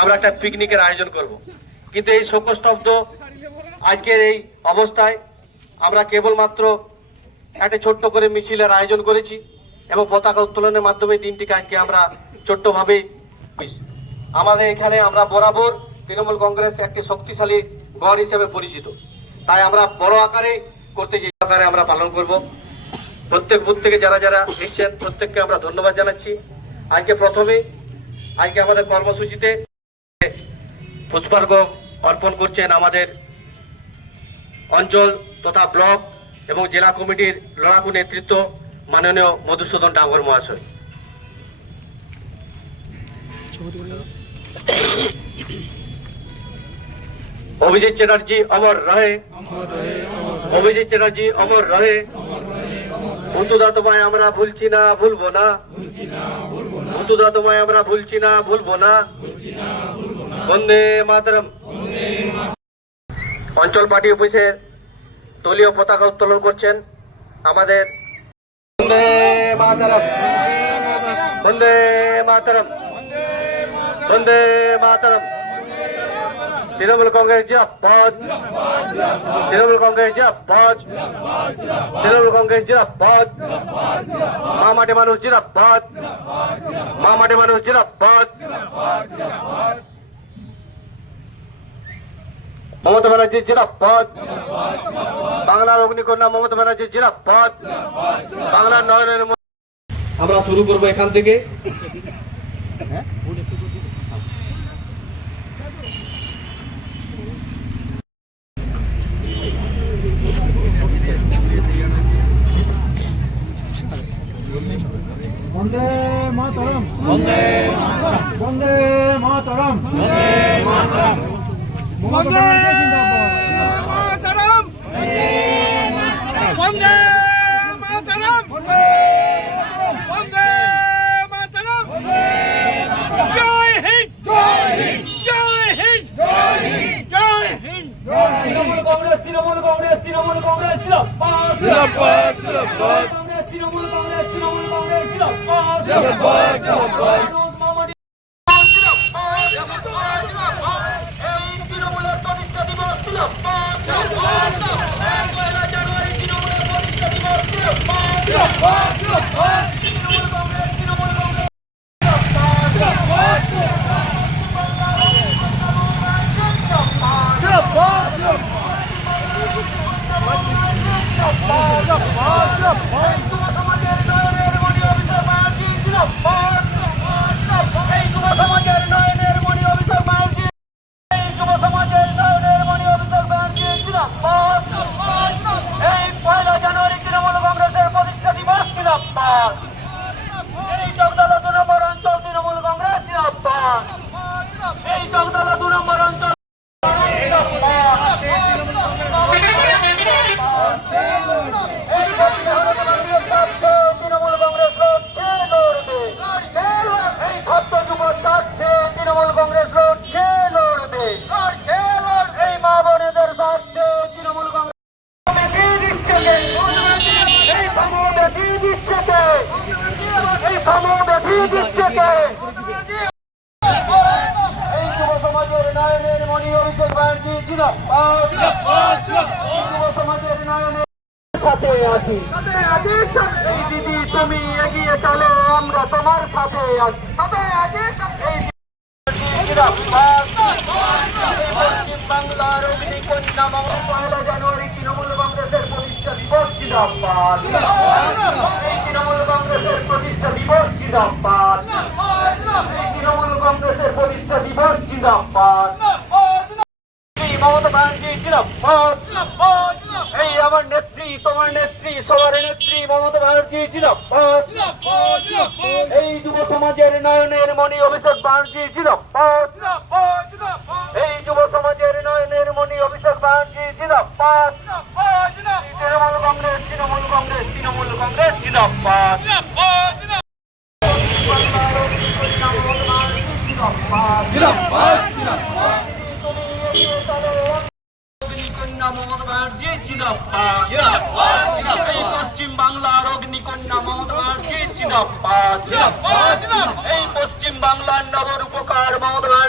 আমরা একটা পিকনিকের আয়োজন করব। কিন্তু এই শোকস্তব্ধ আজকের এই অবস্থায় আমরা কেবলমাত্র একটা ছোট্ট করে মিছিলের আয়োজন করেছি এবং পতাকা উত্তোলনের মাধ্যমে দিনটিকে আজকে আমরা ছোট্টভাবে আমাদের এখানে আমরা বরাবর তৃণমূল কংগ্রেস একটি শক্তিশালী গড় হিসেবে পরিচিত। তাই আমরা বড় আকারে করতে চাই আকারে আমরা পালন করব। প্রত্যেক বুথ থেকে যারা যারা এসছেন, প্রত্যেককে আমরা ধন্যবাদ জানাচ্ছি। আজকে প্রথমে আজকে আমাদের কর্মসূচিতে পুষ্পার্ঘ অর্পণ করছেন আমাদের অঞ্চল তথা ব্লক এবং জেলা কমিটির লড়াকু নেতৃত্ব মাননীয় মধুসূদন ডাঙ্গর মহাশয়। অভিজিৎ চ্যাটার্জি, অমর রহে। অভিজিৎ চ্যাটার্জি, অমর রহে। ভূতুদা তোমায় আমরা ভুলছি না, ভুলবো না। ভূতুদা তোমায় আমরা ভুলছি না, ভুলবো না। বন্দে মাতরম। অঞ্চল পার্টি অফিসের দলীয় পতাকা উত্তোলন করছেন আমাদের বন্দে মাতরম। বন্দে মাতরম। বন্দে মাতরম। তৃণমূল কংগ্রেস জিরাবাদ তৃণমূল কংগ্রেস জিরাবাদ তৃণমূল কংগ্রেস জিরাবাদ মা মাটি মানুষ জিরাবাদ মা মাটি মানুষ জিরাবাদ মমতা ব্যানার্জি জিরাবাদ বাংলার অগ্নিকন্যা মমতা ব্যানার্জি জিরাবাদ বাংলার নয়নের আমরা শুরু করব এখান থেকে। বন্দে মাতরম। বন্দে বন্দে মাতরম। বন্দে মাতরম। বন্দে মাতরম। বন্দে মাতরম। বন্দে মাতরম। জয় হিন্দ। জয় হিন্দ। জয় হিন্দ। তৃণমূল কংগ্রেস তৃণমূল কংগ্রেস তৃণমূল কংগ্রেস জিন্দাবাদ জিন্দাবাদ জিন্দাবাদ কংগ্রেস। তৃণমূল কংগ্রেস তৃণমূল কংগ্রেস জিন্দাবাদ জিন্দাবাদ জিন্দাবাদ মামাটি এই পয়লা জানুয়ারি তৃণমূল কংগ্রেসের প্রতিষ্ঠা দিবস জিন্দাবাদ এই জগদলা দু নম্বর অঞ্চল তৃণমূল কংগ্রেস জিন্দাবাদ এই জগদলা দু নম্বর অঞ্চল তৃণমূল কংগ্রেস লড়ছে লড়বে এই ছাত্র যুব স্বার্থে তৃণমূল কংগ্রেস লড়ছে লড়বে এই মা বোনেদের স্বার্থে তৃণমূল কংগ্রেস কি দিচ্ছে কে? এই সমুদ্রে কি দিচ্ছে কে? এই সমুদ্রে কি দিচ্ছে কে? এই সমাজের নয়নের মণি অভিষেক ব্যানার্জি নয়নের সাথে আছি এই দিদি, তুমি এগিয়ে চলো, আমরা তোমার সাথে আছি এই জিন্দাবাদ। এই পশ্চিম জানুয়ারি, তৃণমূল কংগ্রেসের প্রতিষ্ঠা দিবস, জিন্দাবাদ এই তৃণমূল কংগ্রেসের প্রতিষ্ঠা দিবস জিন্দাবাদ। তৃণমূল কংগ্রেসের প্রতিষ্ঠা দিবস, জিন্দাবাদ। মমতা ব্যানার্জি এই আমার নেত্রী, তোমার নেত্রী, সবার নেত্রী মমতা ব্যানার্জি, জিন্দাবাদ। এই যুব সমাজের নয়নের মণি অভিষেক ব্যানার্জি, জিন্দাবাদ। এই যুব সমাজের নয়নের মণি অভিষেক ব্যানার্জি, জিন্দাবাদ। তৃণমূল কংগ্রেস তৃণমূল কংগ্রেস তৃণমূল কংগ্রেস, জিন্দাবাদ জিন্দাবাদ অগ্নিকন্যা মমতা ব্যানার্জি জিন্দাবাদ এই পশ্চিম বাংলার অগ্নিকন্যা মমতা ব্যানার্জি জিন্দাবাদ এই পশ্চিম বাংলার নগর উপকার মমতা